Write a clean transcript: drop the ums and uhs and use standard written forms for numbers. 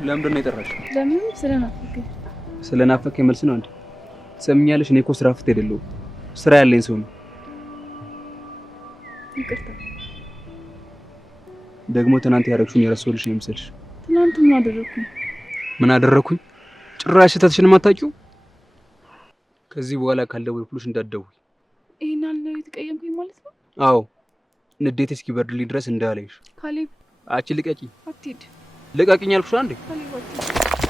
ለምንድን ነው የጠራሽ? ለምን? ስለናፈቀኝ። ስለናፈቀኝ መልስ ነው እንዴ? ትሰምኛለሽ? እኔ እኮ ስራ ፍት አይደለሁም። ስራ ያለኝ ሰው ነው። ይቅርታ። ደግሞ ትናንት ያደረግሽውን የረሳሁልሽ ነው የምልሽ። ትናንት ምን አደረኩኝ? ምን አደረኩኝ? ጭራሽ ስህተትሽን የማታውቂው? ከዚህ በኋላ ካልደወልኩልሽ እንዳትደውይ። ይሄን አለ የተቀየምኩኝ ማለት ነው? አዎ፣ ንዴቴ እስኪበርድልኝ ድረስ እንዳለሽ። ካሌብ፣ አቺ ልቀቂ። አትሂድ። ልቀቂኝ አልኩሽ አንዴ። ካሌብ አትሂድ።